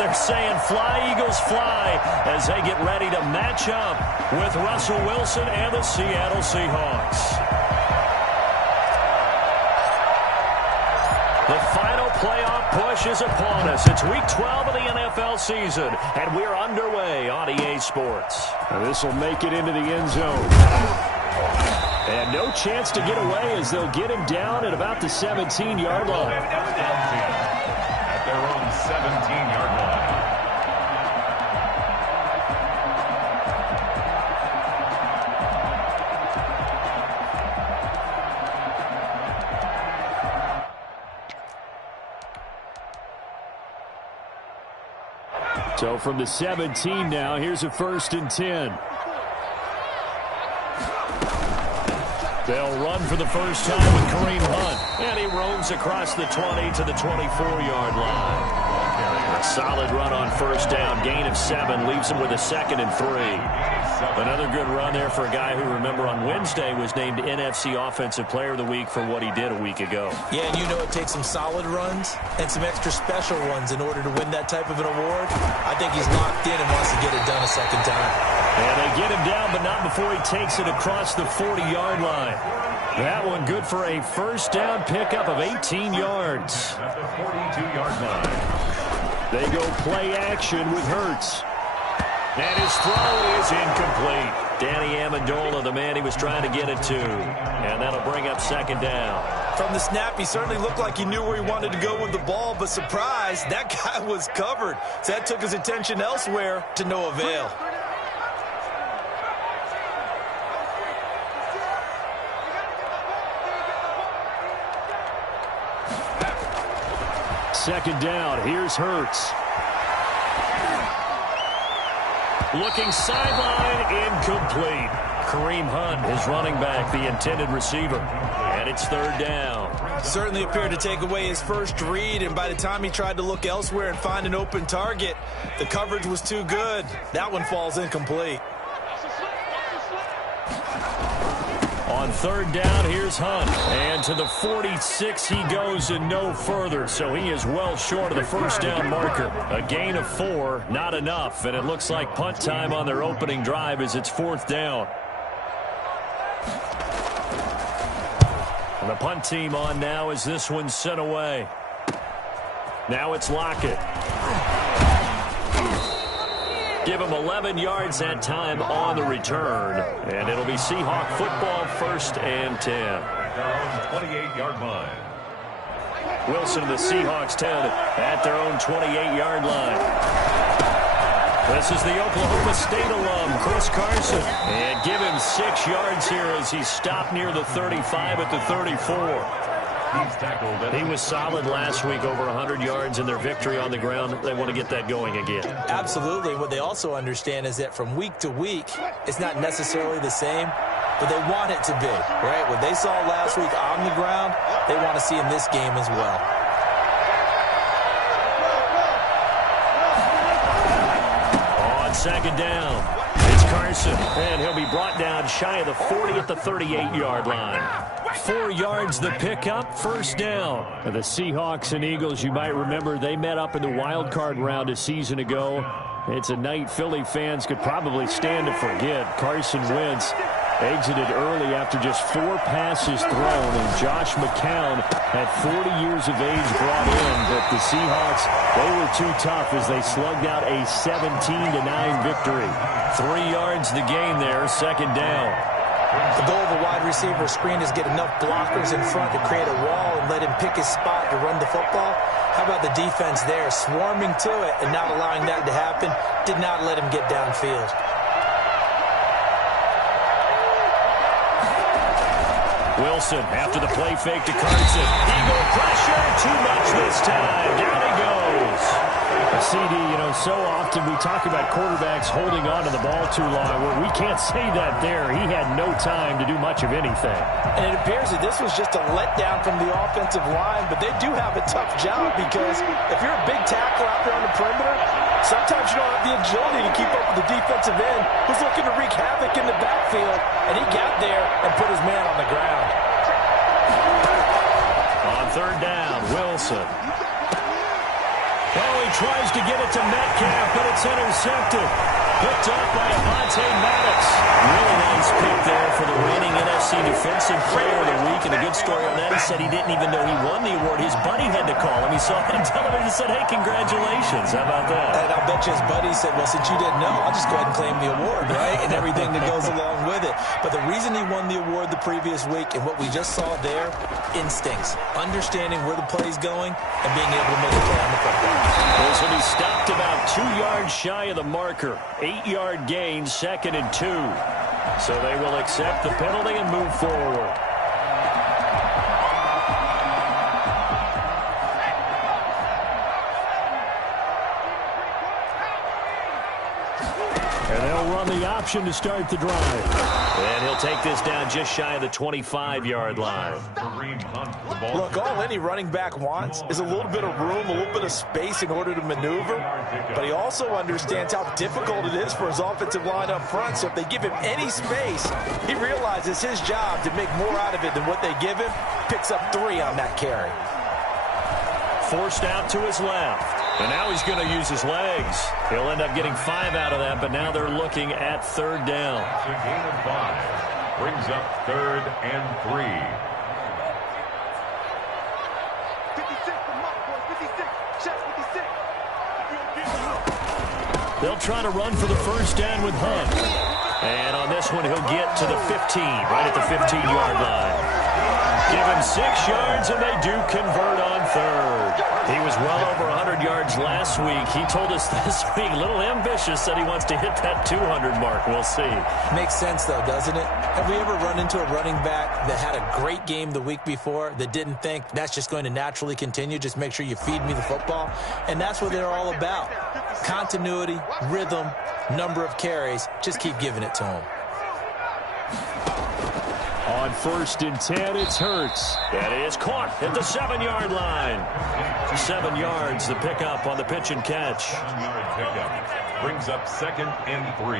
they're saying fly, Eagles, fly, as they get ready to match up with Russell Wilson and the Seattle Seahawks. The final playoff push is upon us. It's Week 12 of the NFL season, and we're underway on EA Sports. This will make it into the end zone. And no chance to get away as they'll get him down at about the 17-yard line. At their own 17-yard line. So from the 17 now, here's a 1st and 10. They'll run for the first time with Kareem Hunt. And he roams across the 20 to the 24-yard line. A solid run on first down. Gain of 7 leaves him with a 2nd and 3. Another good run there for a guy who, remember, on Wednesday was named NFC Offensive Player of the Week for what he did a week ago. Yeah, and you know it takes some solid runs and some extra special ones in order to win that type of an award. I think he's locked in and wants to get it done a second time. And they get him down, but not before he takes it across the 40-yard line. That one good for a first down pickup of 18 yards. At the 42-yard line. They go play action with Hurts. And his throw is incomplete. Danny Amendola, the man he was trying to get it to. And that'll bring up 2nd down. From the snap, he certainly looked like he knew where he wanted to go with the ball, but surprise, that guy was covered. So that took his attention elsewhere to no avail. Second down, here's Hurts. Looking sideline, incomplete. Kareem Hunt is running back, the intended receiver. And it's 3rd down. Certainly appeared to take away his first read, and by the time he tried to look elsewhere and find an open target, the coverage was too good. That one falls incomplete. On 3rd down, here's Hunt. And to the 46 he goes and no further. So he is well short of the first down marker. A gain of 4, not enough. And it looks like punt time on their opening drive as it's 4th down. And the punt team on now as this one's sent away. Now it's Lockett. Give him 11 yards that time on the return. And it'll be Seahawk football, 1st and 10. At their own 28-yard line. Wilson and the Seahawks 10 at their own 28-yard line. This is the Oklahoma State alum, Chris Carson. And give him 6 yards here as he's stopped near the 35 at the 34. He was solid last week, over 100 yards in their victory on the ground. They want to get that going again. Absolutely. What they also understand is that from week to week, it's not necessarily the same, but they want it to be, right? What they saw last week on the ground, they want to see in this game as well. On 2nd down, it's Carson, and he'll be brought down shy of the 40 at the 38-yard line. 4 yards the pickup, 1st down. And the Seahawks and Eagles, you might remember, they met up in the wild card round a season ago. It's a night Philly fans could probably stand to forget. Carson Wentz exited early after just 4 passes thrown, and Josh McCown at 40 years of age brought in, but the Seahawks, they were too tough as they slugged out a 17-9 victory. 3 yards the gain there, 2nd down. The goal of a wide receiver screen is get enough blockers in front to create a wall and let him pick his spot to run the football. How about the defense there, swarming to it and not allowing that to happen? Did not let him get downfield. Wilson after the play fake to Carson. Eagle pressure, too much this time. Down he goes. CD, you know, so often we talk about quarterbacks holding on to the ball too long. Well, we can't say that there. He had no time to do much of anything. And it appears that this was just a letdown from the offensive line, but they do have a tough job because if you're a big tackle out there on the perimeter, sometimes you don't have the agility to keep up with the defensive end who's looking to wreak havoc in the backfield, and he got there and put his man on the ground. On 3rd down, Wilson. Oh, he tries to get it to Metcalf, but it's intercepted. Picked up by Avonte Maddox. Really nice pick there for the reigning NFC Defensive Player of the Week. And a good story on that, he said he didn't even know he won the award. His buddy had to call him. He saw it on television and said, hey, congratulations. How about that? And I'll bet you his buddy said, well, since you didn't know, I'll just go ahead and claim the award, right? And everything that goes along with it. But the reason he won the award the previous week and what we just saw there, instincts, understanding where the play's going and being able to make a play on the football. This will be stopped about 2 yards shy of the marker. 8-yard gain, 2nd and 2. So they will accept the penalty and move forward. And they'll run the option to start the drive. And he'll take this down just shy of the 25-yard line. Look, all any running back wants is a little bit of room, a little bit of space in order to maneuver. But he also understands how difficult it is for his offensive line up front. So if they give him any space, he realizes his job to make more out of it than what they give him. Picks up 3 on that carry. Forced out to his left. And now he's going to use his legs. He'll end up getting 5 out of that, but now they're looking at 3rd down. It's a gain of 5. Brings up 3rd and 3. 56, come on, boys, 56. Shots 56. They'll try to run for the 1st down with Hunt. And on this one, he'll get to the 15, right at the 15-yard line. Give him 6 yards, and they do convert on 3rd. He was well over 100 yards last week. He told us this week, a little ambitious, said he wants to hit that 200 mark. We'll see. Makes sense, though, doesn't it? Have we ever run into a running back that had a great game the week before that didn't think that's just going to naturally continue? Just make sure you feed me the football. And that's what they're all about. Continuity, rhythm, number of carries. Just keep giving it to him. On 1st and 10, it's Hurts. That is caught at the 7-yard line. 7 yards, the pickup on the pitch and catch. 7-yard pickup. Brings up 2nd and 3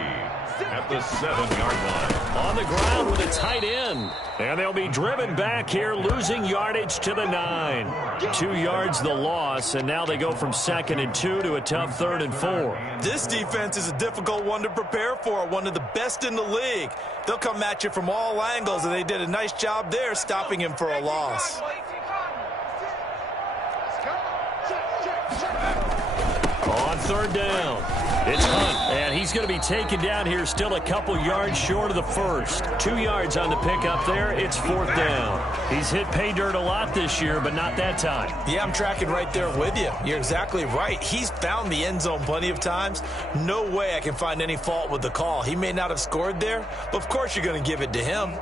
at the 7-yard line. On the ground with a tight end. And they'll be driven back here, losing yardage to the 9. 2 yards the loss, and now they go from 2nd and 2 to a tough 3rd and 4. This defense is a difficult one to prepare for, one of the best in the league. They'll come at you from all angles, and they did a nice job there stopping him for a loss. On 3rd down, it's Hunt, and he's going to be taken down here still a couple yards short of the 1st. 2 yards on the pickup there. It's 4th down. He's hit pay dirt a lot this year, but not that time. Yeah, I'm tracking right there with you. You're exactly right. He's found the end zone plenty of times. No way I can find any fault with the call. He may not have scored there, but of course you're going to give it to him.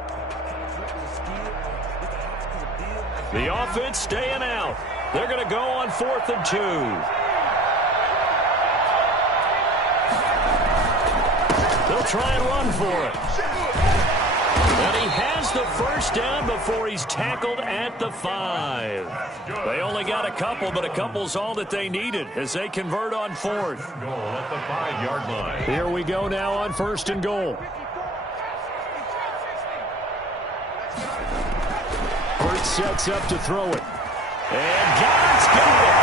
The offense staying out. They're going to go on 4th and 2. They'll try and run for it. And he has the 1st down before he's tackled at the 5. They only got a couple, but a couple's all that they needed as they convert on 4th. Goal at the 5-yard line. Here we go now on 1st and goal. Hurts sets up to throw it. And Goddard's got it.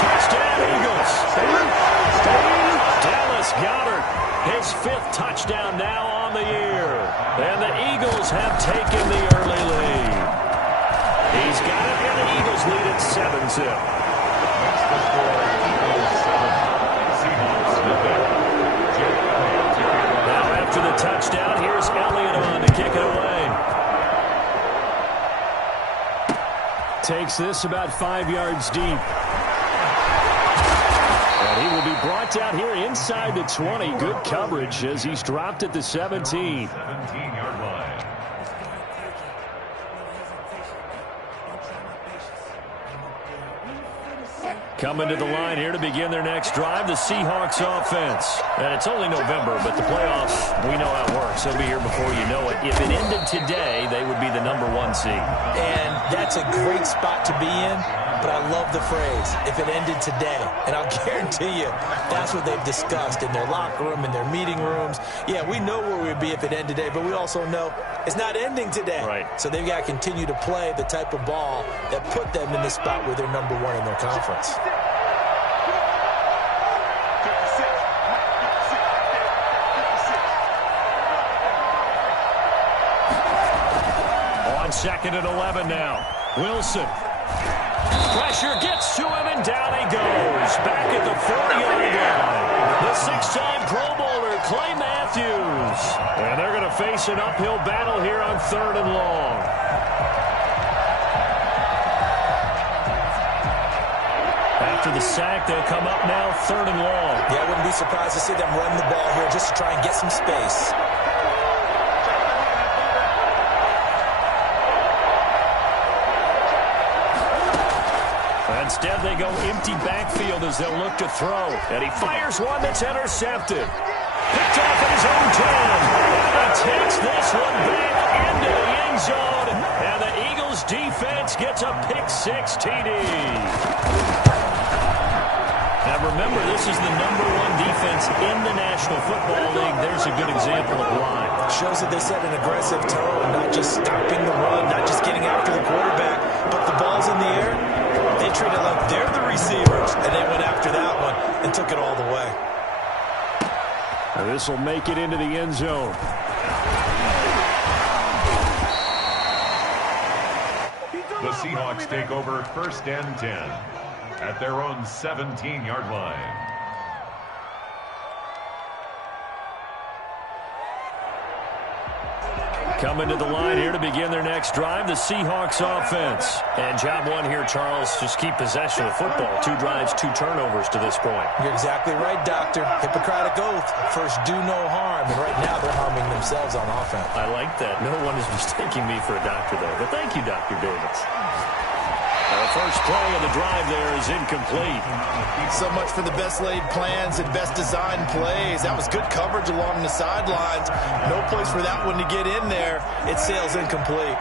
Touchdown, Eagles. Dallas Goedert. His 5th touchdown now on the year. And the Eagles have taken the early lead. He's got it, and the Eagles lead at 7-zip. That's the score, Eagles 7. Seahawks with that. Now after the touchdown, here's Elliott on to kick it away. Takes this about 5 yards deep. And he will be brought down here inside the 20. Good coverage as he's dropped at the 17. 17-yard line. Coming to the line here to begin their next drive, the Seahawks offense. And it's only November, but the playoffs, we know how it works. They'll be here before you know it. If it ended today, they would be the number 1 seed. And that's a great spot to be in, but I love the phrase, if it ended today. And I'll guarantee you, that's what they've discussed in their locker room, in their meeting rooms. Yeah, we know where we'd be if it ended today, but we also know it's not ending today. Right. So they've got to continue to play the type of ball that put them in the spot where they're number 1 in their conference. On 2nd and 11 now. Wilson. Pressure gets to him, and down he goes. Back at the 4-yard line. The 6-time Pro Bowler, Clay Matthews. And they're going to face an uphill battle here on 3rd and long. After the sack, they'll come up now 3rd and long. Yeah, I wouldn't be surprised to see them run the ball here just to try and get some space. Instead, they go empty backfield as they'll look to throw. And he fires one that's intercepted. Picked off at his own 10. And he takes this one back into the end zone. And the Eagles defense gets a pick-6 TD. Now remember, this is the #1 defense in the National Football League. There's a good example of why. Shows that they set an aggressive tone, not just stopping the run, not just getting after the quarterback, but the ball's in the air. They treated it like they're the receivers, and they went after that one and took it all the way. This will make it into the end zone. The Seahawks take over 1st and 10 at their own 17-yard line. Coming to the line here to begin their next drive, the Seahawks offense. And job one here, Charles, just keep possession of the football. 2 drives, 2 turnovers to this point. You're exactly right, Doctor. Hippocratic oath. First, do no harm. And right now, they're harming themselves on offense. I like that. No one is mistaking me for a doctor, though. But thank you, Dr. Davis. The first play of the drive there is incomplete. So much for the best laid plans and best designed plays. That was good coverage along the sidelines. No place for that one to get in there. It sails incomplete.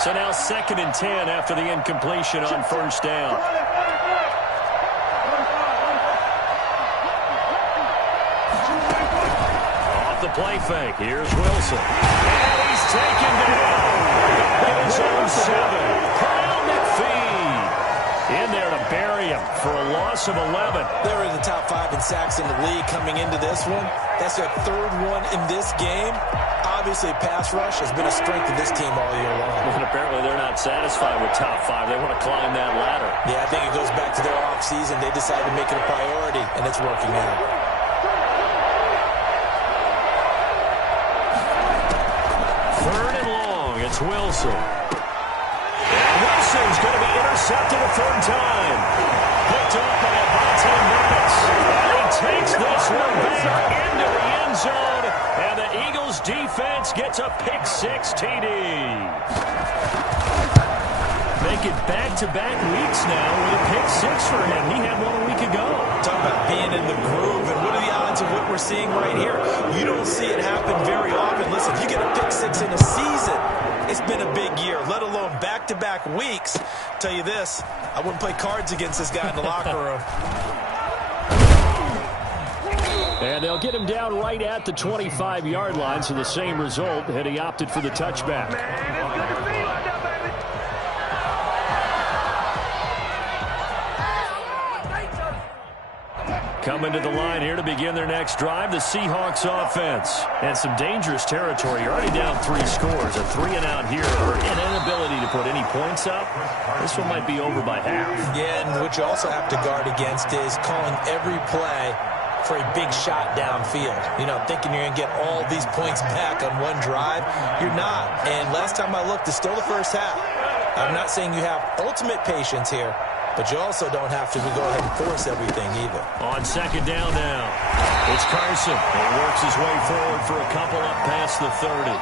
So now 2nd and 10 after the incompletion on 1st down. Off the play fake. Here's Wilson. And he's taken down. His own 7. Kyle McPhee in there to bury him for a loss of 11. They were in the top 5 in sacks in the league coming into this one. That's their 3rd one in this game. Obviously, pass rush has been a strength of this team all year long. And apparently they're not satisfied with top 5. They want to climb that ladder. Yeah, I think it goes back to their offseason. They decided to make it a priority, and it's working out. 3rd and long. It's Wilson. Wilson's going to be intercepted a 3rd time. Picked off by Avonte Maddox. And he takes this one back into the end zone. And the Eagles defense gets a pick-6 TD. Make it back-to-back weeks now with a pick-6 for him. He had one a week ago. Talk about being in the groove, and what are the odds of what we're seeing right here? You don't see it happen very often. Listen, you get a pick-6 in a season, it's been a big year, let alone back-to-back weeks. Tell you this, I wouldn't play cards against this guy in the locker room. And they'll get him down right at the 25-yard line, so the same result, and he opted for the touchback. Coming to the line here to begin their next drive, the Seahawks offense. And some dangerous territory. You're already down 3 scores. A 3-and-out here, or an inability to put any points up. This one might be over by half. Yeah, and what you also have to guard against is calling every play for a big shot downfield. You know, thinking you're going to get all these points back on one drive. You're not. And last time I looked, it's still the first half. I'm not saying you have ultimate patience here, but you also don't have to go ahead and force everything either. On 2nd down now, it's Carson. He works his way forward for a couple up past the 30.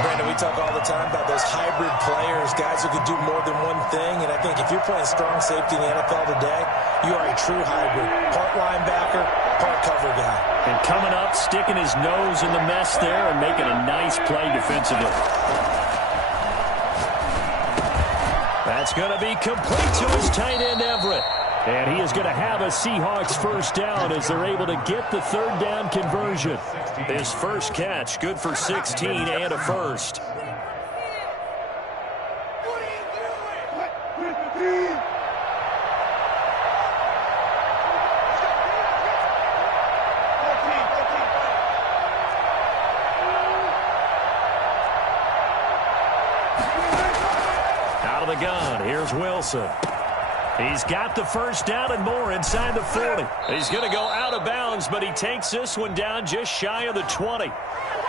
Brandon, we talk all the time about those hybrid players, guys who can do more than one thing, and I think if you're playing strong safety in the NFL today, you are a true hybrid. Part linebacker, part cover guy. And coming up, sticking his nose in the mess there and making a nice play defensively. That's going to be complete to his tight end, Everett. And he is going to have a Seahawks 1st down as they're able to get the 3rd down conversion. His first catch, good for 16 and a first. gun, here's Wilson. He's got the first down and more inside the 40. He's going to go out of bounds, but he takes this one down just shy of the 20.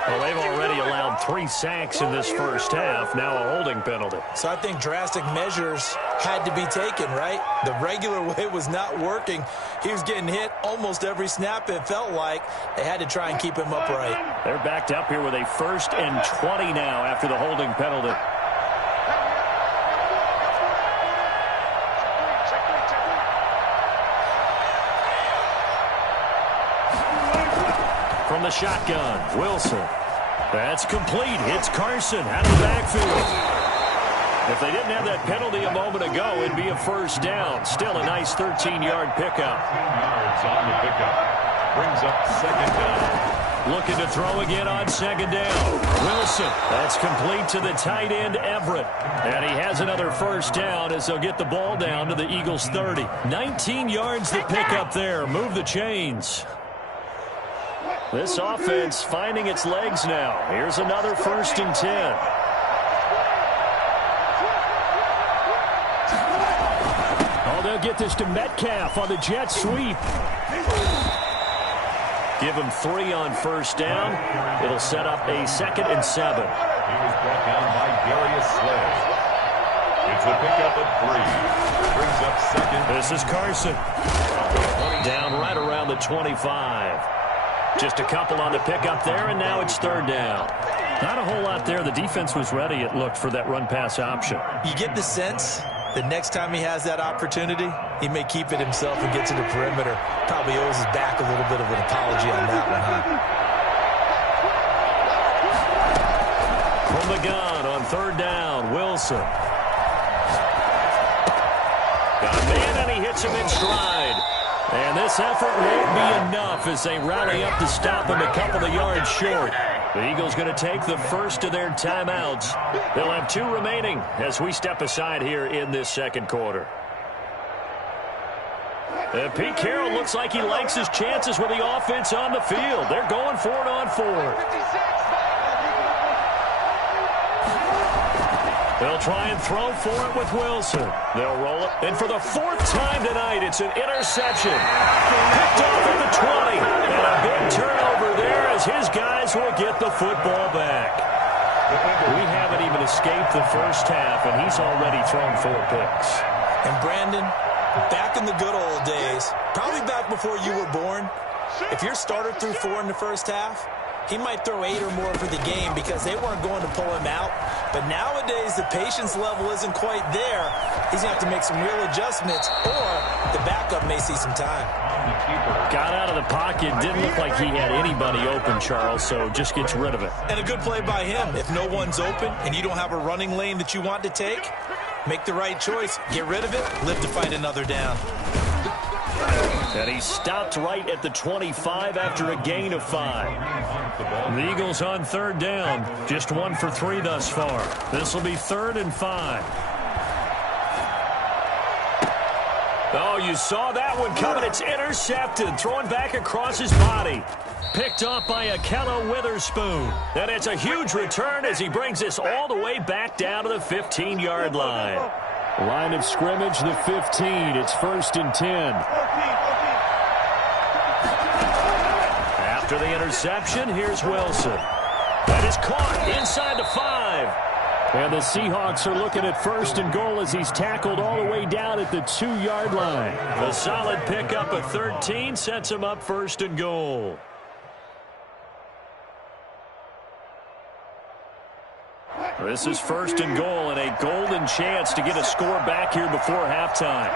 Well, they've already allowed 3 sacks in this first half, now a holding penalty. So I think drastic measures had to be taken, right? The regular way was not working. He was getting hit almost every snap, it felt like. They had to try and keep him upright. They're backed up here with a 1st and 20 now after the holding penalty. From the shotgun, Wilson. That's complete. Hits Carson out of the backfield. If they didn't have that penalty a moment ago, it'd be a first down. Still a nice 13-yard pickup. 13 yards on the pickup. Brings up 2nd down. Looking to throw again on 2nd down. Wilson. That's complete to the tight end, Everett. And he has another first down as they'll get the ball down to the Eagles' 30. 19 yards the pickup there. Move the chains. This offense finding its legs now. Here's another 1st and 10. Oh, they'll get this to Metcalf on the jet sweep. Give him 3 on 1st down. It'll set up a 2nd and 7. He was brought down by Darius Slay. It's a pickup of 3. Brings up 2nd. This is Carson. Down right around the 25. Just a couple on the pickup there, and now it's 3rd down. Not a whole lot there. The defense was ready, it looked, for that run-pass option. You get the sense that next time he has that opportunity, he may keep it himself and get to the perimeter. Probably owes his back a little bit of an apology on that one, huh? From the gun on 3rd down, Wilson. Got a man, and he hits him in stride. And this effort won't be enough as they rally up to stop him a couple of yards short. The Eagles going to take the first of their timeouts. They'll have 2 remaining as we step aside here in this 2nd quarter. Pete Carroll looks like he likes his chances with the offense on the field. They're going for it on 4. They'll try and throw for it with Wilson. They'll roll it. And for the 4th time tonight, it's an interception. Picked off at the 20. And a big turnover there as his guys will get the football back. We haven't even escaped the first half, and he's already thrown 4 picks. And Brandon, back in the good old days, probably back before you were born, if your starter threw 4 in the first half, he might throw 8 or more for the game because they weren't going to pull him out. But nowadays, the patience level isn't quite there. He's going to have to make some real adjustments, or the backup may see some time. Got out of the pocket. Didn't look like he had anybody open, Charles, so just gets rid of it. And a good play by him. If no one's open and you don't have a running lane that you want to take, make the right choice. Get rid of it. Live to fight another down. And he stopped right at the 25 after a gain of 5. The Eagles on 3rd down. Just 1 for 3 thus far. This will be 3rd and 5. Oh, you saw that one coming. It's intercepted. Thrown back across his body. Picked off by Akello Witherspoon. And it's a huge return as he brings this all the way back down to the 15-yard line. Line of scrimmage, the 15. It's 1st and 10. After the interception, here's Wilson. That is caught inside the 5. And the Seahawks are looking at 1st and goal as he's tackled all the way down at the 2-yard line. A solid pickup of 13 sets him up 1st and goal. This is 1st and goal and a golden chance to get a score back here before halftime.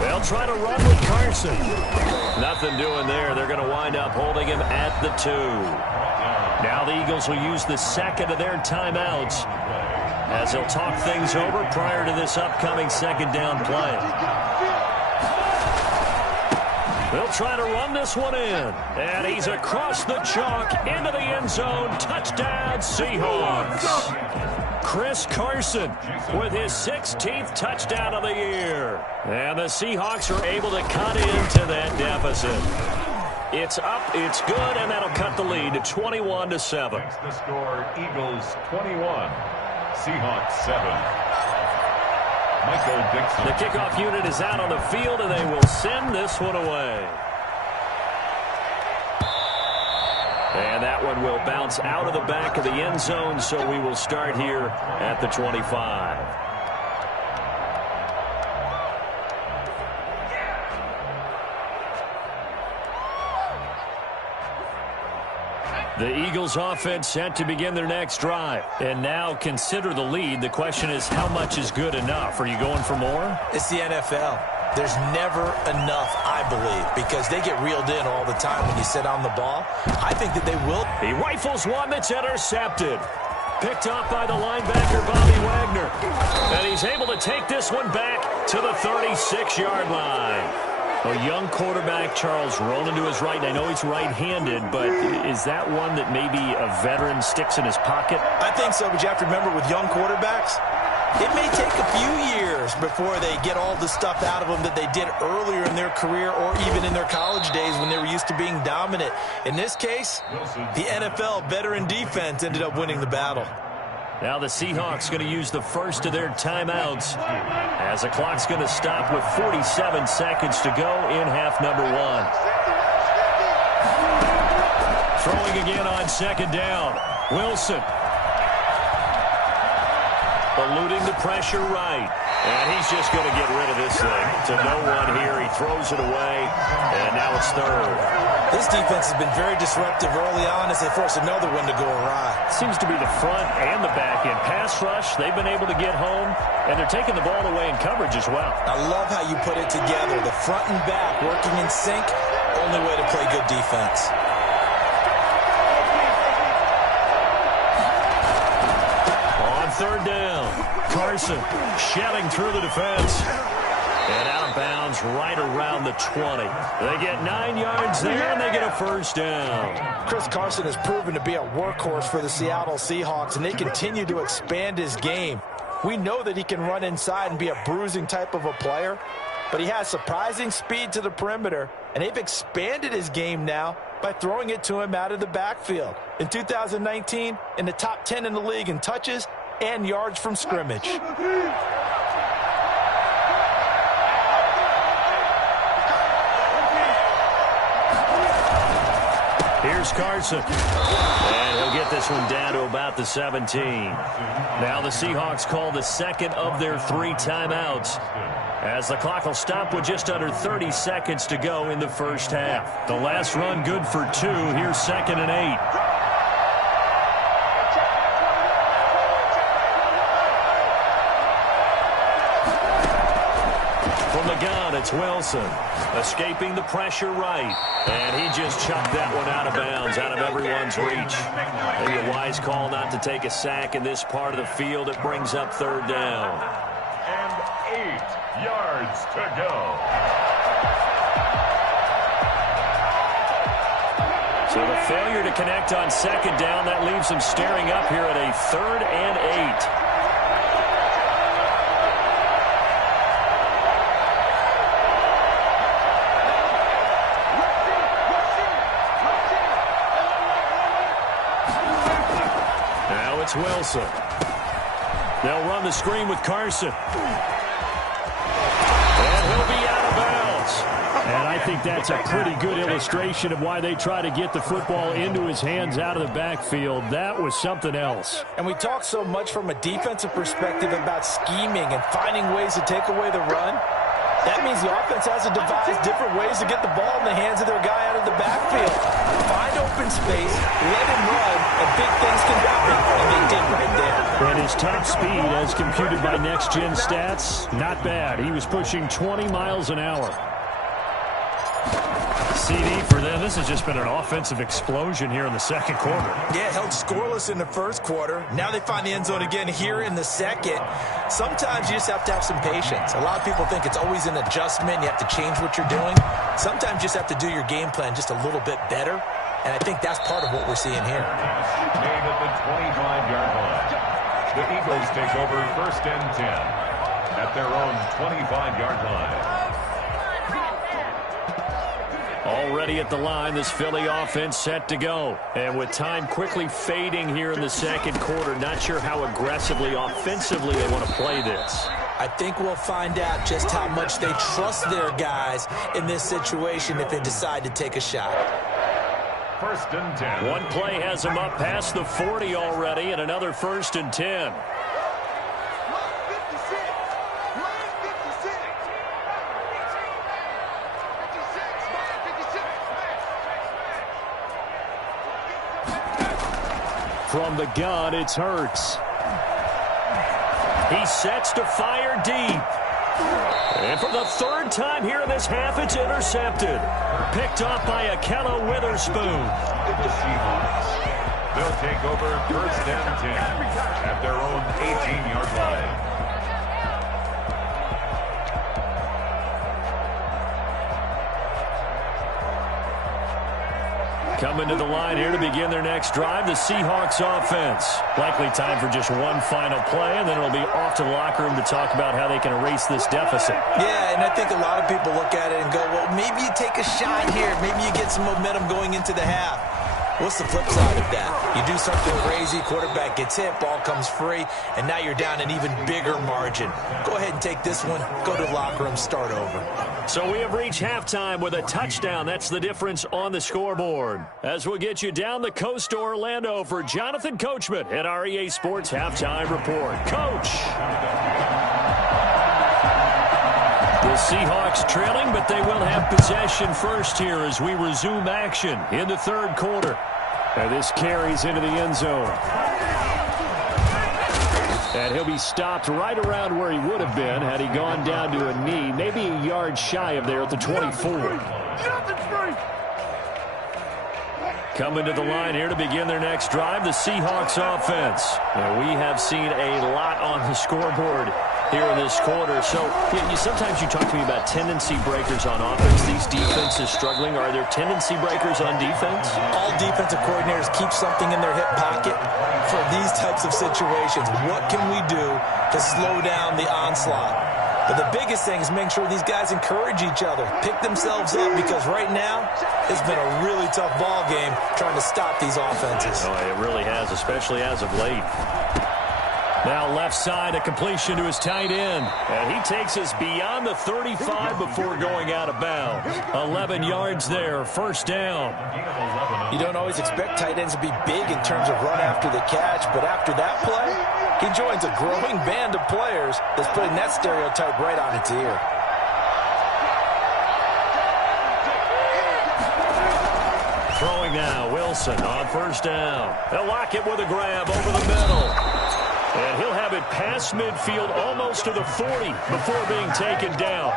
They'll try to run with Carson. Nothing doing there. They're going to wind up holding him at the 2. Now the Eagles will use the 2nd of their timeouts as they'll talk things over prior to this upcoming 2nd down play. They'll try to run this one in. And he's across the chalk into the end zone. Touchdown, Seahawks. Chris Carson with his 16th touchdown of the year. And the Seahawks are able to cut into that deficit. It's up, it's good, and that'll cut the lead to 21-7. Makes the score Eagles 21, Seahawks 7. Michael Dixon. The kickoff unit is out on the field, and they will send this one away. And that one will bounce out of the back of the end zone, so we will start here at the 25. The Eagles offense set to begin their next drive. And now consider the lead. The question is, how much is good enough? Are you going for more? It's the NFL. There's never enough, I believe, because they get reeled in all the time when you sit on the ball. I think that they will. He rifles one that's intercepted. Picked off by the linebacker, Bobby Wagner. And he's able to take this one back to the 36-yard line. A young quarterback, Charles, rolling to his right. I know he's right-handed, but is that one that maybe a veteran sticks in his pocket? I think so, but you have to remember with young quarterbacks, it may take a few years before they get all the stuff out of them that they did earlier in their career or even in their college days when they were used to being dominant. In this case, the NFL veteran defense ended up winning the battle. Now the Seahawks going to use the first of their timeouts as the clock's going to stop with 47 seconds to go in half number one. Throwing again on second down. Wilson. Eluding the pressure right. And he's just going to get rid of this thing. To no one here. He throws it away. And now it's third. This defense has been very disruptive early on as they force another one to go awry. Seems to be the front and the back end. Pass rush, they've been able to get home, and they're taking the ball away in coverage as well. I love how you put it together. The front and back working in sync, only way to play good defense. On third down, Carson shelling through the defense. And out of bounds right around the 20. They get 9 yards there, and they get a first down. Chris Carson has proven to be a workhorse for the Seattle Seahawks, and they continue to expand his game. We know that he can run inside and be a bruising type of a player, but he has surprising speed to the perimeter, and they've expanded his game now by throwing it to him out of the backfield. In 2019, in the top 10 in the league in touches and yards from scrimmage. Here's Carson. And he'll get this one down to about the 17. Now the Seahawks call the second of their 3 timeouts, as the clock will stop with just under 30 seconds to go in the first half. The last run good for 2. Here's 2nd and 8. From the gun, it's Wilson. Escaping the pressure right. And he just chucked that one out of bounds, out of everyone's reach. Maybe a wise call not to take a sack in this part of the field. It brings up third down. And 8 yards to go. So the failure to connect on second down, that leaves them staring up here at a 3rd and 8. It's Wilson. They'll run the screen with Carson. And he'll be out of bounds. And I think that's a pretty good illustration of why they try to get the football into his hands out of the backfield. That was something else. And we talk so much from a defensive perspective about scheming and finding ways to take away the run. That means the offense has to devise different ways to get the ball in the hands of their guy out of the backfield. Find open space, let him run, and big things can happen. And they did right there. And his top speed, as computed by Next Gen Stats, not bad. He was pushing 20 miles an hour. CD for them. This has just been an offensive explosion here in the second quarter. Yeah, held scoreless in the first quarter. Now they find the end zone again here in the second. Sometimes you just have to have some patience. A lot of people think it's always an adjustment. You have to change what you're doing. Sometimes you just have to do your game plan just a little bit better. And I think that's part of what we're seeing here. Made at the 25-yard line. The Eagles take over 1st and 10 at their own 25-yard line. Already at the line, this Philly offense set to go. And with time quickly fading here in the second quarter, not sure how aggressively, offensively they want to play this. I think we'll find out just how much they trust their guys in this situation if they decide to take a shot. 1st and 10. One play has them up past the 40 already, and another 1st and 10. From the gun, it's Hurts. He sets to fire deep. And for the third time here in this half, it's intercepted. Picked off by Ahkello Witherspoon. The Seahawks. They'll take over 1st and 10 at their own 18-yard line. Coming to the line here to begin their next drive, the Seahawks offense. Likely time for just one final play, and then it'll be off to the locker room to talk about how they can erase this deficit. Yeah, and I think a lot of people look at it and go, well, maybe you take a shot here. Maybe you get some momentum going into the half. What's the flip side of that? You do something crazy, quarterback gets hit, ball comes free, and now you're down an even bigger margin. Go ahead and take this one, go to the locker room, start over. So we have reached halftime with a touchdown. That's the difference on the scoreboard. As we'll get you down the coast to Orlando for Jonathan Coachman at our EA Sports Halftime Report. Coach! The Seahawks trailing, but they will have possession first here as we resume action in the third quarter. And this carries into the end zone. And he'll be stopped right around where he would have been had he gone down to a knee, maybe a yard shy of there at the 24. Coming to the line here to begin their next drive, the Seahawks offense. And we have seen a lot on the scoreboard here in this quarter. So sometimes you talk to me about tendency breakers on offense. These defenses struggling. Are there tendency breakers on defense? All defensive coordinators keep something in their hip pocket for these types of situations. What can we do to slow down the onslaught? But the biggest thing is make sure these guys encourage each other, pick themselves up, because right now it's been a really tough ball game trying to stop these offenses. Oh, it really has, especially as of late. Now left side, a completion to his tight end. And he takes us beyond the 35 before going out of bounds. 11 yards there, 1st down. You don't always expect tight ends to be big in terms of run after the catch, but after that play, he joins a growing band of players that's putting that stereotype right on its ear. Throwing now, Wilson on 1st down. They'll lock it with a grab over the middle. And he'll have it past midfield almost to the 40 before being taken down.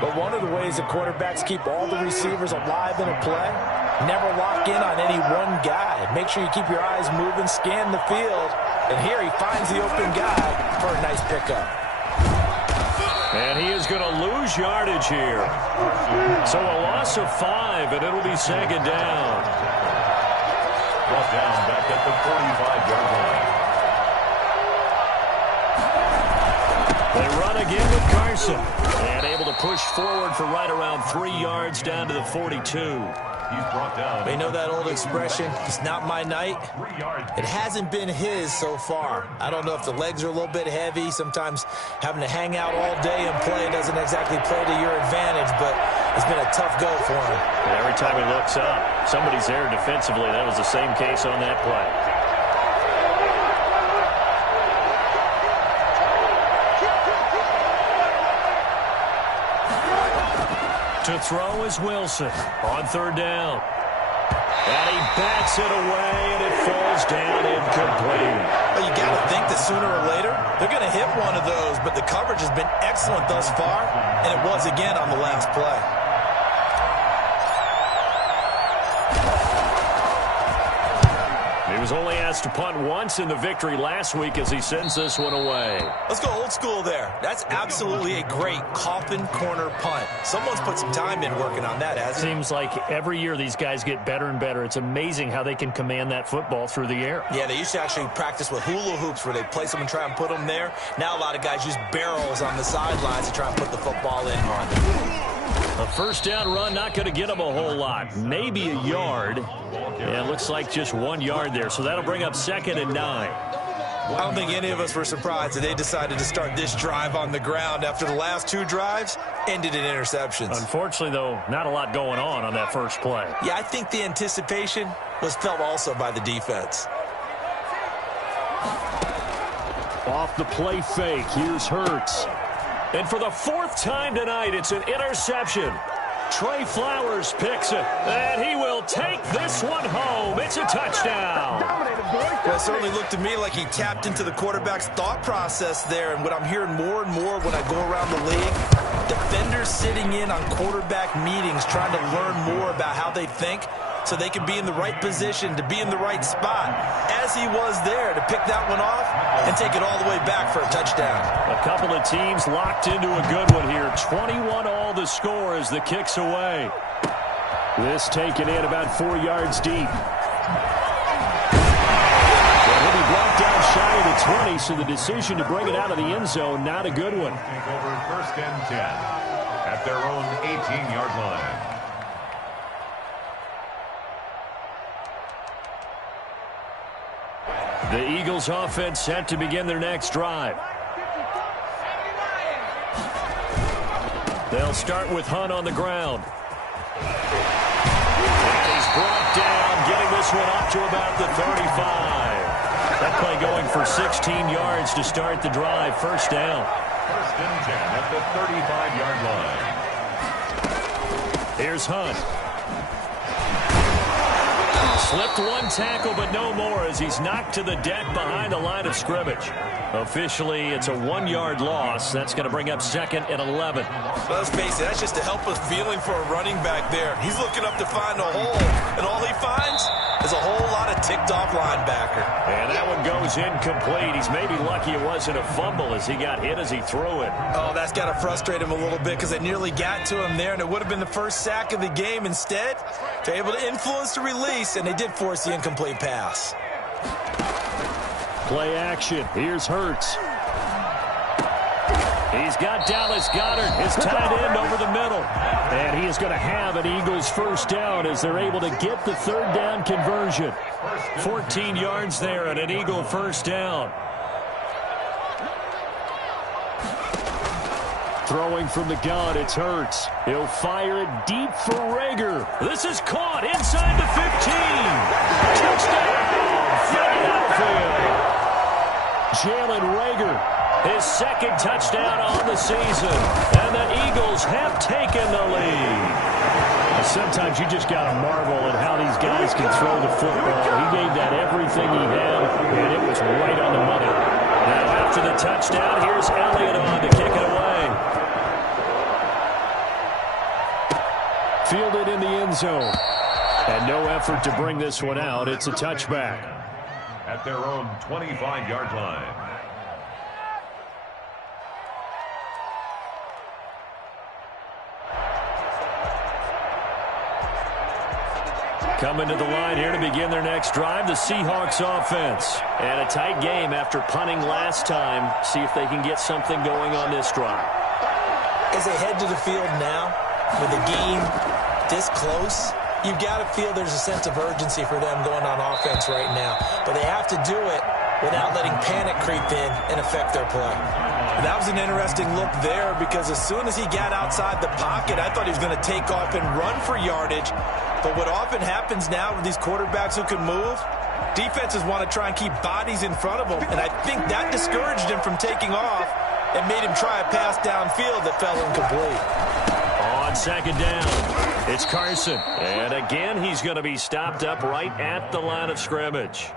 But one of the ways that quarterbacks keep all the receivers alive in a play, never lock in on any one guy. Make sure you keep your eyes moving, scan the field. And here he finds the open guy for a nice pickup. And he is going to lose yardage here. So a loss of 5, and it'll be 2nd down. Brought down back at the 45-yard line. They run again with Carson. And able to push forward for right around 3 yards down to the 42. He's brought down. They know that old expression, it's not my night. It hasn't been his so far. I don't know if the legs are a little bit heavy. Sometimes having to hang out all day and play doesn't exactly play to your advantage, but it's been a tough go for him. And every time he looks up, somebody's there defensively. That was the same case on that play. To throw is Wilson on 3rd down. And he bats it away, and it falls down incomplete. Well, you got to think that sooner or later they're going to hit one of those, but the coverage has been excellent thus far, and it was again on the last play. He was only asked to punt once in the victory last week as he sends this one away. Let's go old school there. That's absolutely a great coffin corner punt. Someone's put some time in working on that, hasn't it? Seems like every year these guys get better and better. It's amazing how they can command that football through the air. Yeah, they used to actually practice with hula hoops where they place them and try and put them there. Now a lot of guys use barrels on the sidelines to try and put the football in on them. A first down run, not going to get them a whole lot. Maybe a yard. Yeah, it looks like just 1 yard there. So that'll bring up 2nd and 9. I don't think any of us were surprised that they decided to start this drive on the ground after the last 2 drives ended in interceptions. Unfortunately, though, not a lot going on that first play. Yeah, I think the anticipation was felt also by the defense. Off the play fake, here's Hurts. And for the 4th time tonight, it's an interception. Trey Flowers picks it, and he will take this one home. It's a touchdown. Well, it certainly looked to me like he tapped into the quarterback's thought process there, and what I'm hearing more and more when I go around the league, defenders sitting in on quarterback meetings trying to learn more about how they think so they can be in the right position, to be in the right spot, as he was there to pick that one off and take it all the way back for a touchdown. A couple of teams locked into a good one here. 21-all the score as the kick's away. This taken in about 4 yards deep. He'll be brought down shy of the 20, so the decision to bring it out of the end zone, not a good one. Take over 1st and 10 at their own 18-yard line. The Eagles offense set to begin their next drive. They'll start with Hunt on the ground. He's brought down, getting this one up to about the 35. That play going for 16 yards to start the drive. First down. 1st and 10 at the 35-yard line. Here's Hunt. Slipped one tackle, but no more as he's knocked to the deck behind the line of scrimmage. Officially, it's a 1-yard loss. That's going to bring up 2nd and 11. Well, let's face it, that's just a helpless feeling for a running back there. He's looking up to find a hole, and all he finds is a whole lot of ticked-off linebacker. And that one goes incomplete. He's maybe lucky it wasn't a fumble as he got hit as he threw it. Oh, that's got to frustrate him a little bit because they nearly got to him there, and it would have been the first sack of the game. Instead, they're able to influence the release, and they did force the incomplete pass. Play action. Here's Hurts. He's got Dallas Goedert, his tight end, over the middle. And he is going to have an Eagles first down as they're able to get the 3rd down conversion. 14 yards there and an Eagle first down. Throwing from the gun, it's Hurts. He'll fire it deep for Reagor. This is caught inside the 15. Touchdown! Flying outfield. Jalen Reagor, his 2nd touchdown on the season. And the Eagles have taken the lead. Sometimes you just got to marvel at how these guys can throw the football. He gave that everything he had, and it was right on the money. Now after the touchdown, here's Elliott on to kick it away. Fielded in the end zone. And no effort to bring this one out. It's a touchback. At their own 25-yard line. Coming to the line here to begin their next drive, the Seahawks offense. And a tight game after punting last time. See if they can get something going on this drive. As they head to the field now, with the game this close, you've got to feel there's a sense of urgency for them going on offense right now. But they have to do it without letting panic creep in and affect their play. That was an interesting look there because as soon as he got outside the pocket, I thought he was going to take off and run for yardage. But what often happens now with these quarterbacks who can move, defenses want to try and keep bodies in front of them. And I think that discouraged him from taking off and made him try a pass downfield that fell incomplete. On 2nd down, it's Carson. And again, he's going to be stopped up right at the line of scrimmage.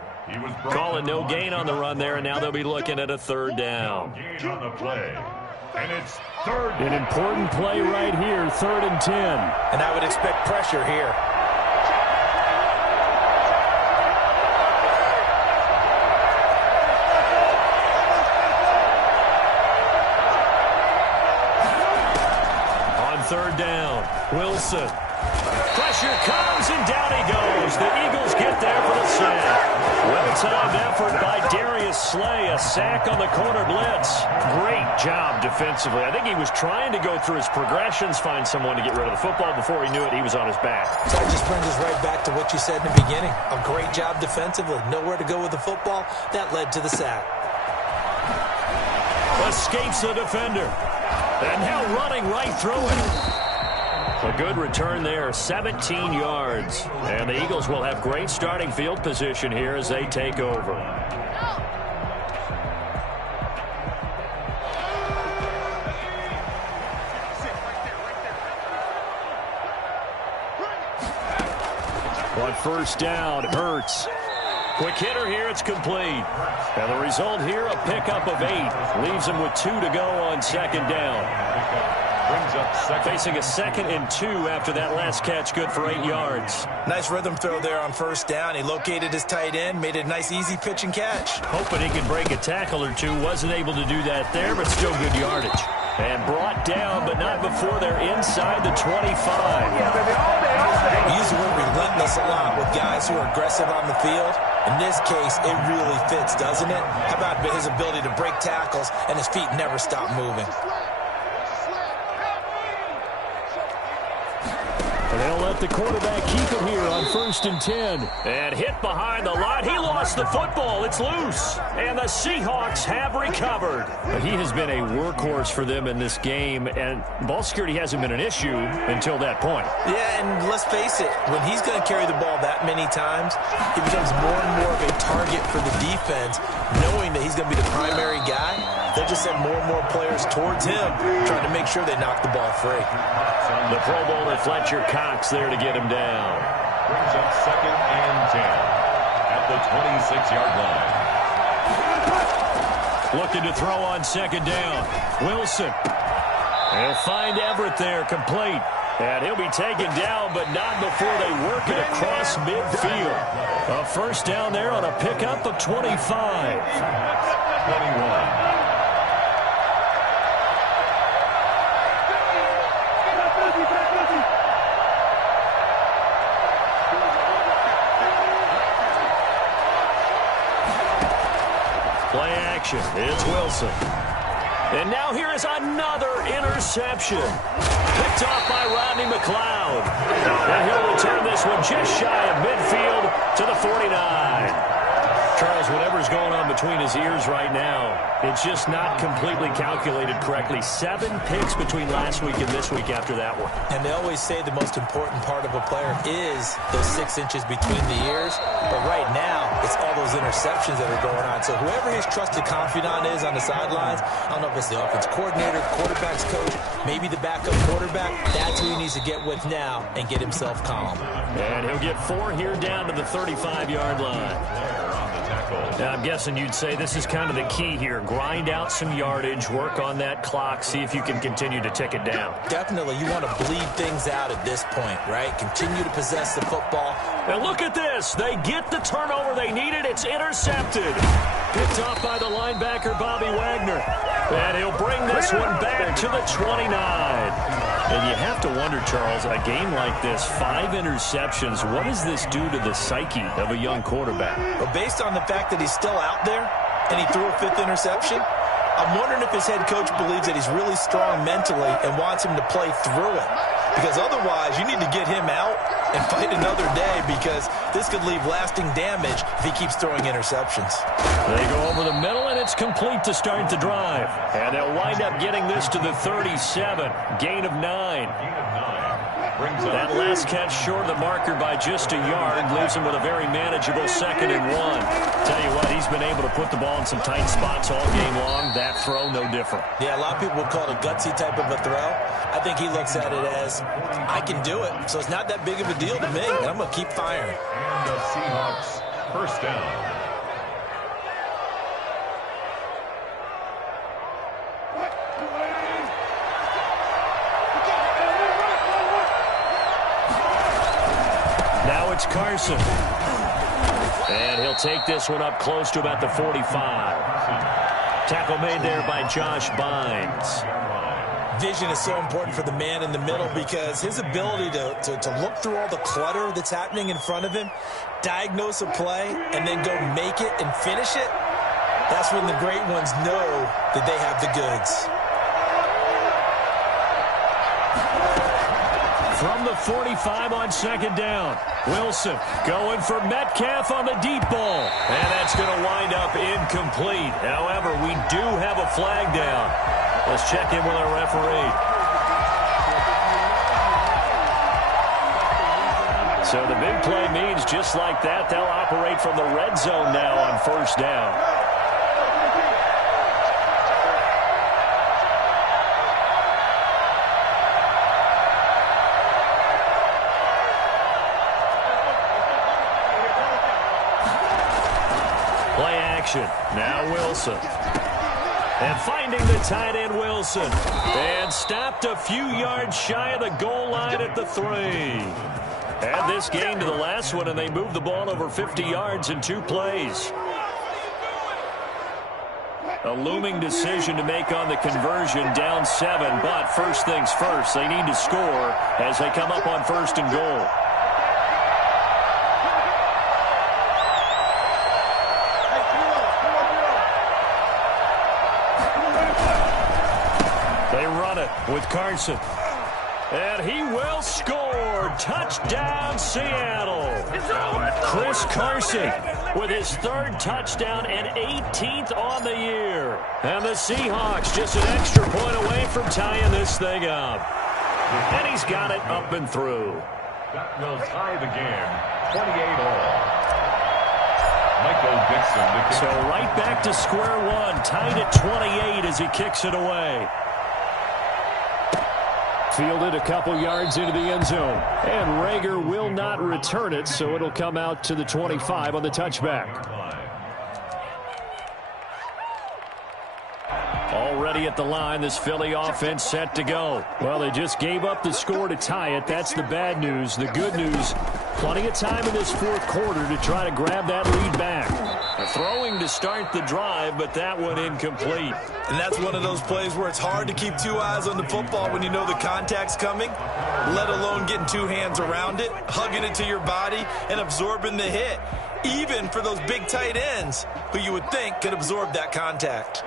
Calling no gain on the run there, and now they'll be looking at a 3rd down. Gain on the play. And it's 3rd. An important play right here, 3rd and 10. And I would expect pressure here. third down. Wilson. Pressure comes, and down he goes. The Eagles get there for the sack. Well-timed effort by Darius Slay. A sack on the corner blitz. Great job defensively. I think he was trying to go through his progressions, find someone to get rid of the football. Before he knew it, he was on his back. So that just brings us right back to what you said in the beginning. A great job defensively. Nowhere to go with the football. That led to the sack. Escapes the defender. And now running right through it. A good return there, 17 yards. And the Eagles will have great starting field position here as they take over. On first down, Hurts. Quick hitter here, it's complete. And the result here, a pickup of 8. Leaves him with 2 to go on second down. Brings up second. Facing a 2nd and 2 after that last catch, good for 8 yards. Nice rhythm throw there on first down. He located his tight end, made it a nice, easy pitch and catch. Hoping he could break a tackle or two. Wasn't able to do that there, but still good yardage. And brought down, but not before they're inside the 25. We use the word relentless a lot with guys who are aggressive on the field. In this case, it really fits, doesn't it? How about his ability to break tackles and his feet never stop moving? And they'll let the quarterback keep it here on 1st and 10. And hit behind the line. He lost the football. It's loose. And the Seahawks have recovered. He has been a workhorse for them in this game, and ball security hasn't been an issue until that point. Yeah, and let's face it, when he's going to carry the ball that many times, he becomes more and more of a target for the defense, knowing that he's going to be the primary guy. They'll just send more and more players towards him, trying to make sure they knock the ball free. The Pro Bowler Fletcher Cox there to get him down. Brings up 2nd and 10 at the 26-yard line. Looking to throw on 2nd down. Wilson. He'll find Everett there, complete. And he'll be taken down, but not before they work it across midfield. A first down there on a pickup of 25. 21. Play action. It's Wilson. And now here is another interception. Picked off by Rodney McLeod. And he'll return this one just shy of midfield to the 49. Charles, whatever's going on between his ears right now, it's just not completely calculated correctly. 7 picks between last week and this week after that one. And they always say the most important part of a player is those 6 inches between the ears. But right now, it's all those interceptions that are going on. So whoever his trusted confidant is on the sidelines, I don't know if it's the offense coordinator, quarterback's coach, maybe the backup quarterback, that's who he needs to get with now and get himself calm. And he'll get 4 here down to the 35-yard line. Now, I'm guessing you'd say this is kind of the key here. Grind out some yardage, work on that clock, see if you can continue to tick it down. Definitely. You want to bleed things out at this point, right? Continue to possess the football. And look at this. They get the turnover they needed. It's intercepted. Picked off by the linebacker, Bobby Wagner. And he'll bring this one back to the 29. And you have to wonder, Charles, a game like this, 5 interceptions, what does this do to the psyche of a young quarterback? Well, based on the fact that he's still out there and he threw a 5th interception, I'm wondering if his head coach believes that he's really strong mentally and wants him to play through it. Because otherwise, you need to get him out and fight another day, because this could leave lasting damage if he keeps throwing interceptions. They go over the middle, and it's complete to start the drive. And they'll wind up getting this to the 37. Gain of 9. That last catch short of the marker by just a yard leaves him with a very manageable 2nd and 1. Tell you what, he's been able to put the ball in some tight spots all game long. That throw, no different. Yeah, a lot of people would call it a gutsy type of a throw. I think he looks at it as, I can do it, so it's not that big of a deal to me, and I'm going to keep firing. And the Seahawks, first down. Now it's Carson. And he'll take this one up close to about the 45. Tackle made there by Josh Bynes. Vision is so important for the man in the middle because his ability to look through all the clutter that's happening in front of him, diagnose a play, and then go make it and finish it, that's when the great ones know that they have the goods. From the 45 on second down, Wilson going for Metcalf on the deep ball. And that's going to wind up incomplete. However, we do have a flag down. Let's check in with our referee. So the big play means just like that, they'll operate from the red zone now on first down. Play action. Now Wilson. And finding the tight end, Wilson. And stopped a few yards shy of the goal line at the 3. Add this game to the last one, and they moved the ball over 50 yards in 2 plays. A looming decision to make on the conversion, down 7. But first things first, they need to score as they come up on first and goal. They run it with Carson. And he will score. Touchdown, Seattle. Chris Carson with his 3rd touchdown and 18th on the year. And the Seahawks just an extra point away from tying this thing up. And he's got it up and through. That will tie the game, 28-all. Michael Dixon. So right back to square one, tied at 28 as he kicks it away. Fielded a couple yards into the end zone. And Rager will not return it, so it'll come out to the 25 on the touchback. Already at the line, this Philly offense set to go. Well, they just gave up the score to tie it. That's the bad news. The good news, plenty of time in this 4th quarter to try to grab that lead back. Throwing to start the drive, but that one incomplete. And that's one of those plays where it's hard to keep 2 eyes on the football when you know the contact's coming, let alone getting 2 hands around it, hugging it to your body, and absorbing the hit, even for those big tight ends who you would think could absorb that contact.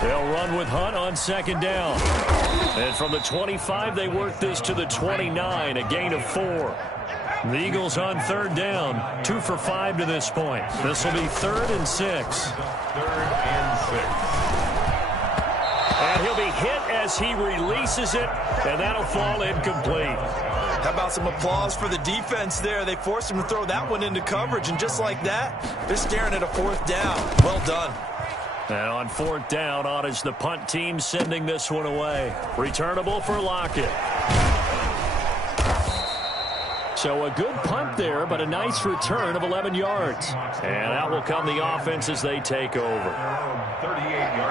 They'll run with Hunt on second down. And from the 25, they work this to the 29, a gain of 4. The Eagles on 3rd down, 2 for 5 to this point. This will be 3rd and 6. 3rd and 6. And he'll be hit as he releases it, and that'll fall incomplete. How about some applause for the defense there? They forced him to throw that one into coverage, and just like that, they're staring at a 4th down. Well done. And on 4th down, on is the punt team sending this one away. Returnable for Lockett. So a good punt there, but a nice return of 11 yards. And out will come the offense as they take over.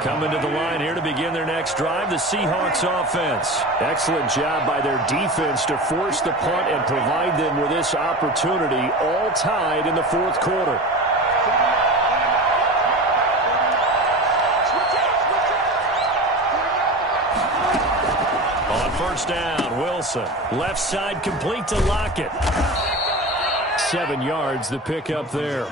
Coming to the line here to begin their next drive, the Seahawks offense. Excellent job by their defense to force the punt and provide them with this opportunity, all tied in the 4th quarter. First down, Wilson. Left side complete to Lockett. 7 yards, the pickup there.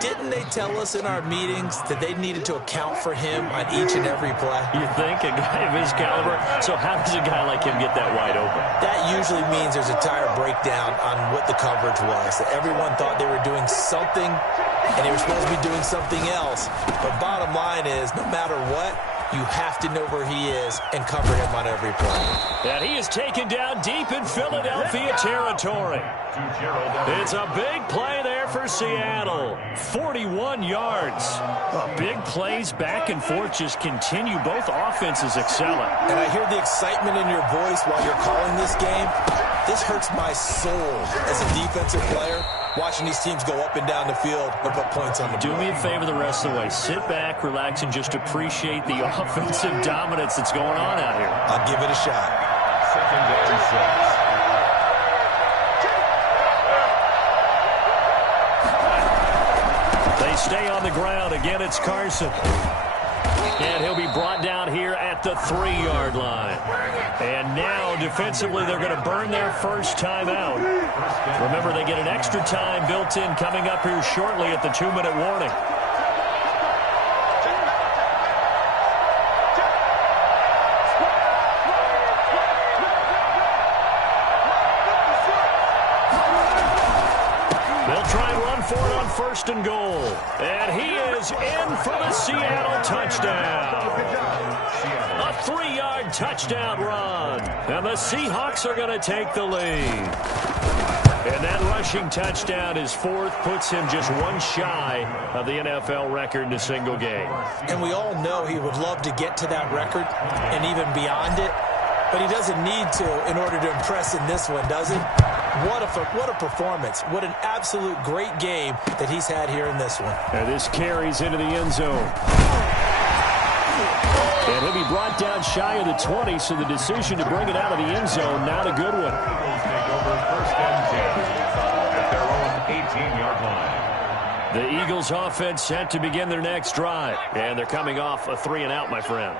Didn't they tell us in our meetings that they needed to account for him on each and every play? You think? A guy of his caliber? So how does a guy like him get that wide open? That usually means there's a tire breakdown on what the coverage was. That everyone thought they were doing something, and they were supposed to be doing something else. But bottom line is, no matter what, you have to know where he is and cover him on every play. And he is taken down deep in Philadelphia territory. It's a big play there for Seattle. 41 yards. Big plays back and forth just continue. Both offenses excelling. And I hear the excitement in your voice while you're calling this game. This hurts my soul as a defensive player, watching these teams go up and down the field and put points on the board. Do me a favor the rest of the way. Sit back, relax, and just appreciate the offensive dominance that's going on out here. I'll give it a shot. 2nd and 6. They stay on the ground. Again, it's Carson. And he'll be brought down here at the 3-yard line. And now, defensively, they're going to burn their first timeout. Remember, they get an extra time built in coming up here shortly at the 2-minute warning. First and goal. And he is in for the Seattle touchdown. A 3-yard touchdown run. And the Seahawks are going to take the lead. And that rushing touchdown, his fourth, puts him just one shy of the NFL record in a single game. And we all know he would love to get to that record and even beyond it. But he doesn't need to in order to impress in this one, does he? What a performance. What an absolute great game that he's had here in this one. And this carries into the end zone. And he'll be brought down shy of the 20, so the decision to bring it out of the end zone, not a good one. Eagles take over first and 10 at their own 18-yard line. The Eagles offense set to begin their next drive. And they're coming off a 3-and-out, my friend.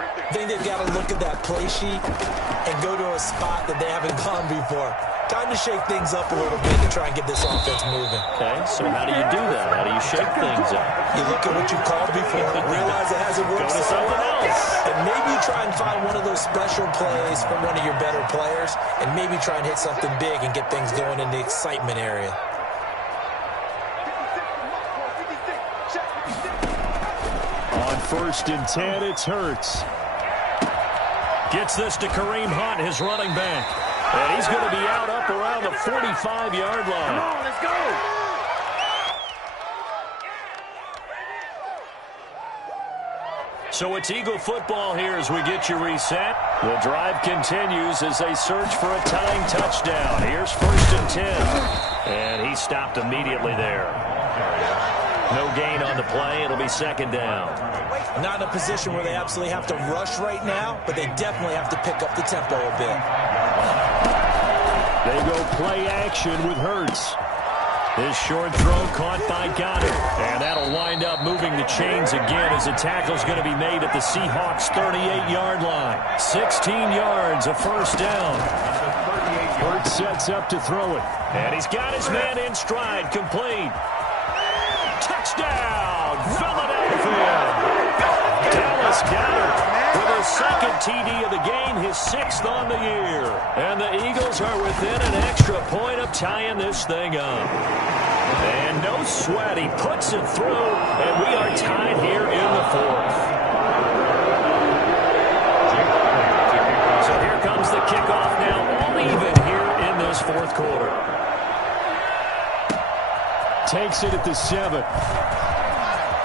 I think they've got to look at that play sheet and go to a spot that they haven't gone before. Time to shake things up a little bit to try and get this offense moving. Okay, so how do you do that? How do you shake things up? You look at what you called before, realize it hasn't worked Go to so something well, else. and maybe you try and find one of those special plays from one of your better players, and maybe try and hit something big and get things going in the excitement area. On first and 10, it's Hurts. Gets this to Kareem Hunt, his running back. And he's going to be out up around the 45-yard line. Come on, let's go. So it's Eagle football here as we get you reset. The drive continues as they search for a tying touchdown. Here's first and 10. And he stopped immediately there. No gain on the play. It'll be second down. Not in a position where they absolutely have to rush right now, but they definitely have to pick up the tempo a bit. They go play action with Hurts. His short throw caught by Goddard. And that'll wind up moving the chains again as a tackle's going to be made at the Seahawks' 38-yard line. 16 yards, a first down. Hurts sets up to throw it. And he's got his man in stride, complete. Touchdown, Philadelphia. Dallas Goedert with his second TD of the game, his 6th on the year. And the Eagles are within an extra point of tying this thing up. And no sweat, he puts it through, and we are tied here in the 4th. So here comes the kickoff now, all even here in this 4th quarter. Takes it at the 7.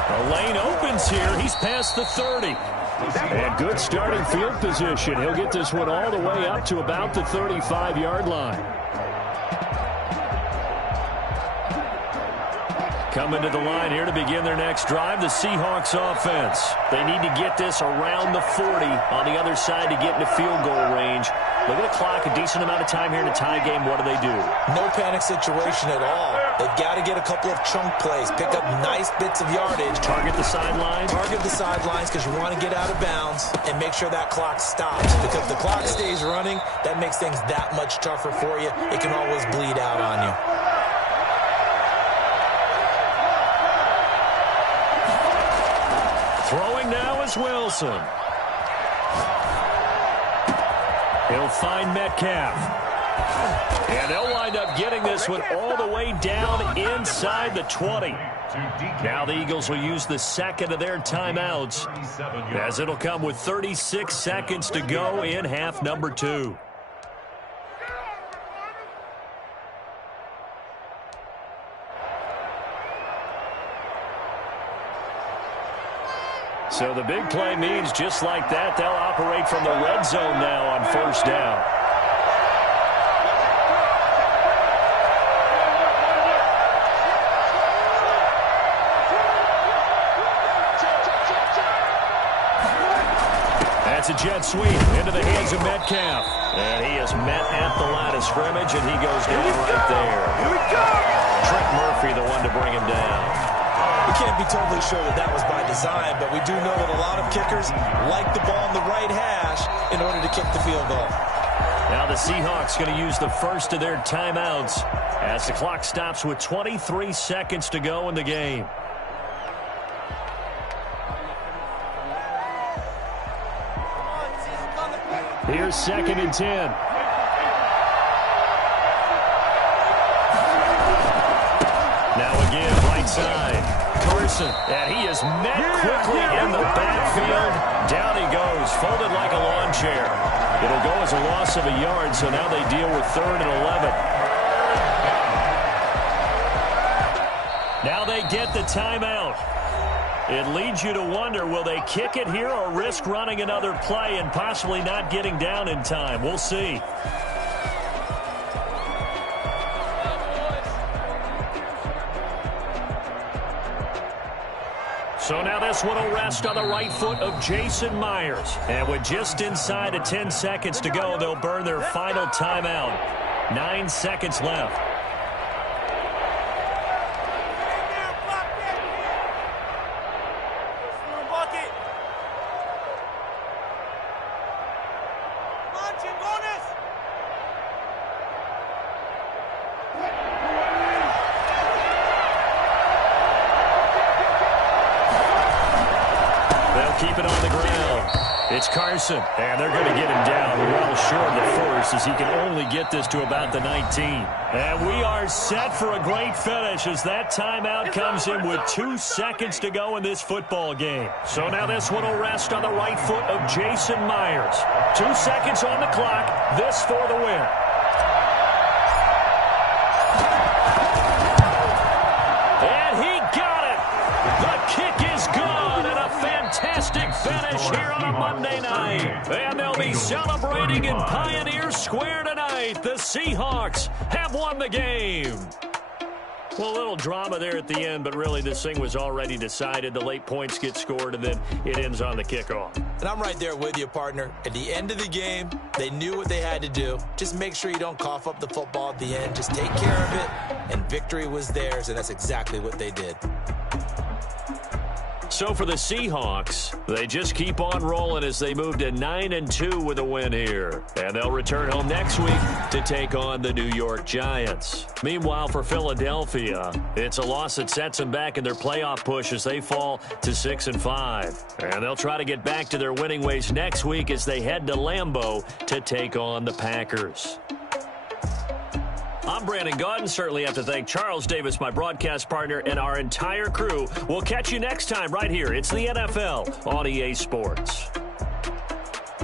The lane opens here. He's past the 30. And good starting field position. He'll get this one all the way up to about the 35-yard line. Coming to the line here to begin their next drive, the Seahawks offense. They need to get this around the 40 on the other side to get into field goal range. Look at the clock, a decent amount of time here in a tie game. What do they do? No panic situation at all. They've got to get a couple of chunk plays, pick up nice bits of yardage. Target the sidelines? Target the sidelines because you want to get out of bounds and make sure that clock stops. Because if the clock stays running, that makes things that much tougher for you. It can always bleed out on you. Throwing now is Wilson. He'll find Metcalf. And they'll wind up getting this one all the way down inside the 20. Now the Eagles will use the second of their timeouts as it'll come with 36 seconds to go in half number 2. So the big play means just like that, they'll operate from the red zone now on first down. That's a jet sweep into the hands of Metcalf. And he is met at the line of scrimmage, and he goes down right there. Here we go. Trent Murphy, the one to bring him down. You can't be totally sure that was by design, but we do know that a lot of kickers like the ball in the right hash in order to kick the field goal. Now the Seahawks going to use the first of their timeouts as the clock stops with 23 seconds to go in the game. Here's 2nd and 10. Now again, right side. Carson, and he is met quickly in the backfield. Down he goes, folded like a lawn chair. It'll go as a loss of a yard, so now they deal with 3rd and 11. Now they get the timeout. It leads you to wonder, will they kick it here or risk running another play and possibly not getting down in time? We'll see. So now this one will rest on the right foot of Jason Myers. And with just inside of 10 seconds to go, they'll burn their final timeout. 9 seconds left. Keep it on the ground. It's Carson, and they're going to get him down well short of the first as he can only get this to about the 19. And we are set for a great finish as that timeout comes in with 2 seconds to go in this football game. So now this one will rest on the right foot of Jason Myers. 2 seconds on the clock. This for the win. And he got it. The kick is good. Fantastic finish here on a Monday night. And they'll be celebrating in Pioneer Square tonight. The Seahawks have won the game. Well, a little drama there at the end, but really this thing was already decided. The late points get scored, and then it ends on the kickoff. And I'm right there with you, partner. At the end of the game, they knew what they had to do. Just make sure you don't cough up the football at the end. Just take care of it, and victory was theirs, and that's exactly what they did. So for the Seahawks, they just keep on rolling as they move to 9-2 with a win here. And they'll return home next week to take on the New York Giants. Meanwhile, for Philadelphia, it's a loss that sets them back in their playoff push as they fall to 6-5. And they'll try to get back to their winning ways next week as they head to Lambeau to take on the Packers. I'm Brandon Gaudin. Certainly have to thank Charles Davis, my broadcast partner, and our entire crew. We'll catch you next time right here. It's the NFL on EA Sports.